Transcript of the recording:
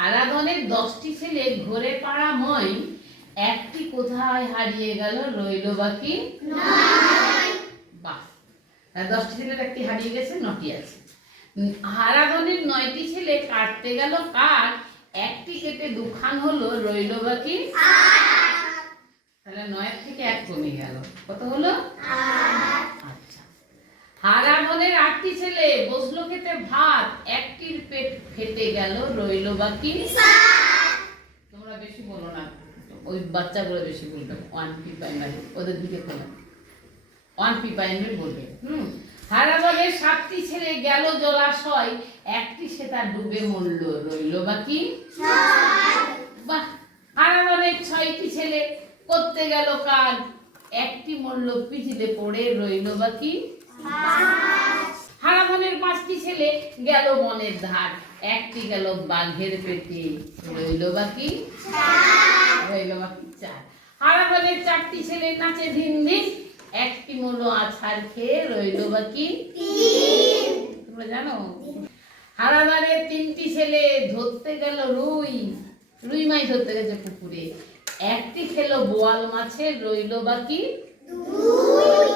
হারাধনের 10টি ছেলে ঘোরে পাড়াময়, একটি কোথায় হারিয়ে গেল, রইল বাকি বাহ, 10টি ছেলের একটি হারিয়ে গেছে, 9টি আছে। হারাধনের 9টি ছেলে কাটতে গেল কাঠ, একটি কেটে দুখান হলো, রইল বাকি। তাহলে 9 থেকে 1 কমে গেল, কত হলো? আচ্ছা। হারাধনের 8টি ছেলে বসলো খেতে ভাত, একটির পেট ফেটে গেল, রইল বাকি। তোমরা বেশি বলো না, ওই বাচ্চাগুলো বেশি বলবে। 1P প্রাইমারি ওদের দিকে খোলা, 1P প্রাইমারি বলবে। হারাধনের 7টি ছেলে গেল জলাশয়, একটি সেটা ডুবে মরল, রইল বাকি। বাহ। হারাধনের 6টি ছেলে করতে গেল কাজ, একটি মরল পিছলে পড়ে, রইল বাকি। হারাধনের 5টি ছেলে গেল বনের ধার, একটি গেল বাঘের পেটে, রইল বাকি। রইল বাকি 4। হারাধনের 4টি ছেলে নাচে ধিন ধিন, একটি মরল আছাড় খেয়ে, রইল বাকি 3। তোমরা জানো? হারাধনের 3টি ছেলে ধরতে গেল রুই মাছ ধরতে গেছে পুকুরে, একটি খেলো বোয়াল মাছের, রইল বাকি 2।